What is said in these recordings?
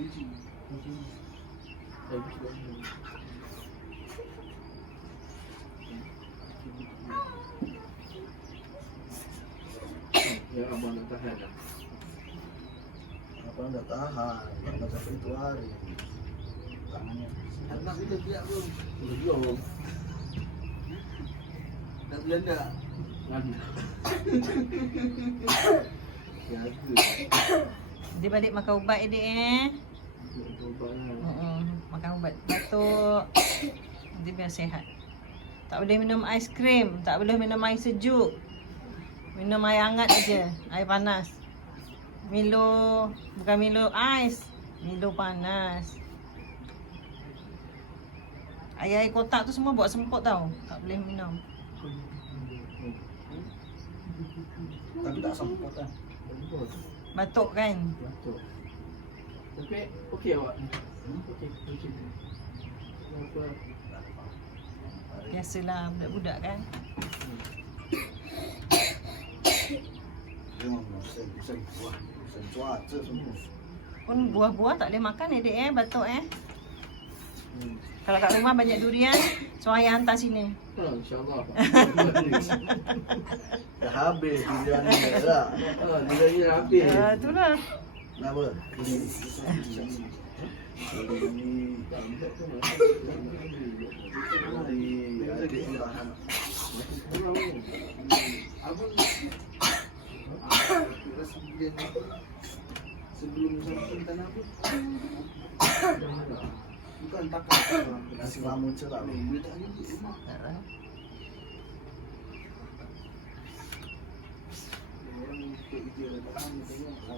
Ya abang nak tahan lah. Abang dah tahan, tak sampai itu hari. Tangannya. Anak kita biar belum. Belum. Dah Belanda. Lagi. Ya ada. Dia balik makan ubat dia Ubat lah. makan ubat batuk. Dia biar sihat. Tak boleh minum aiskrim, tak boleh minum air sejuk. Minum air hangat aja, air panas. Milo, bukan Milo ais, Milo panas. Air-air kotak tu semua buat semput tau, tak boleh minum. Tapi tak semput kan. Batuk kan? Batuk. Tapi okey awak. Okey. Apa? Biasalah budak-budak kan. Dia memang sen buah, sen cuaca semua. Pun buah-buah tak boleh makan adik batuk Kalau kat rumah banyak durian, so ayah hantar sini. InsyaAllah. Dah habis durian ni dah. Dia ni habis. Itulah. Kenapa? Adik tahan. Abang sebelum sampai tanah tu. Bukan takkan. Nasi lamun cerak. Dia tak ni.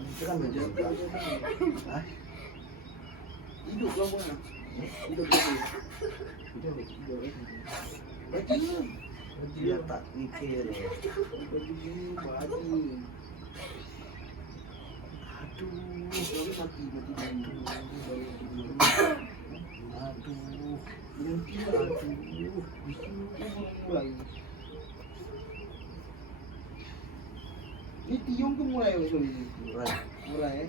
Itu kan menjaga. Hah? Hidup lama lah. Hidup lama. Baju. Dia tak mikir. Baju ni baju. Aduh, baru mati mati. Aduh. Berhenti lah. Aduh. Bismillah. Ni tiung tu mulai sorry. Mulai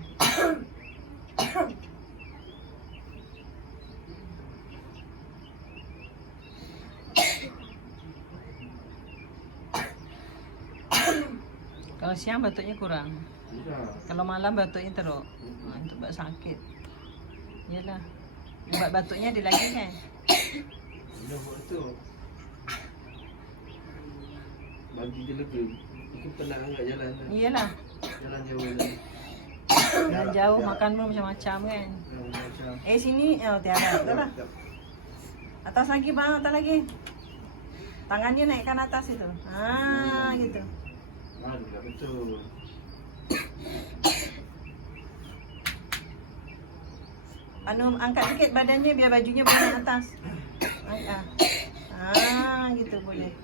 Kalau siang batuknya kurang. Tidak. Kalau malam batuknya teruk. Itu buat sakit. Yalah. Ubat batuknya ada lagi kan? Dia buat tu. Bagi dia lebih. Aku penat angkat jalan. Iyalah. Jalan jauh lagi. Jalan jauh makan pun macam-macam kan. Macam Sini tiada. Betul lah. Atas lagi bang, atas lagi. Tangannya naikkan atas itu. Gitu. Aduh, tak betul. Angkat sikit badannya biar bajunya boleh naik atas. Gitu boleh.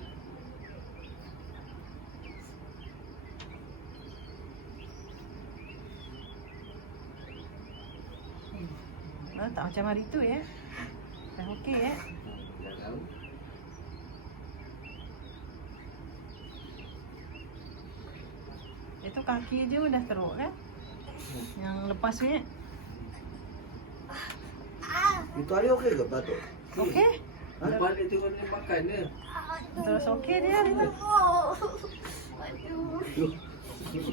Tak macam hari tu ya. Dah okey ya. Tak tahu. Itu kaki je dah teruk kan? Yang lepas tu ya. Itu hari okey ke batuk? Okey? Balik tu kau makan dia. Terus okey dia hari tu. Loh,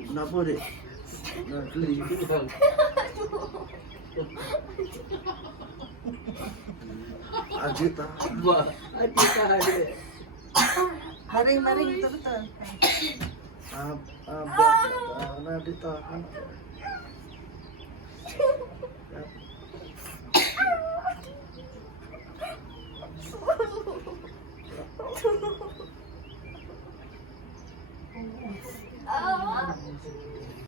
kenapa dek? Nak keli. Adik tak. Buat. Ada tahan dia. Maring betul-betul. Abang tak tahan, adik tahan.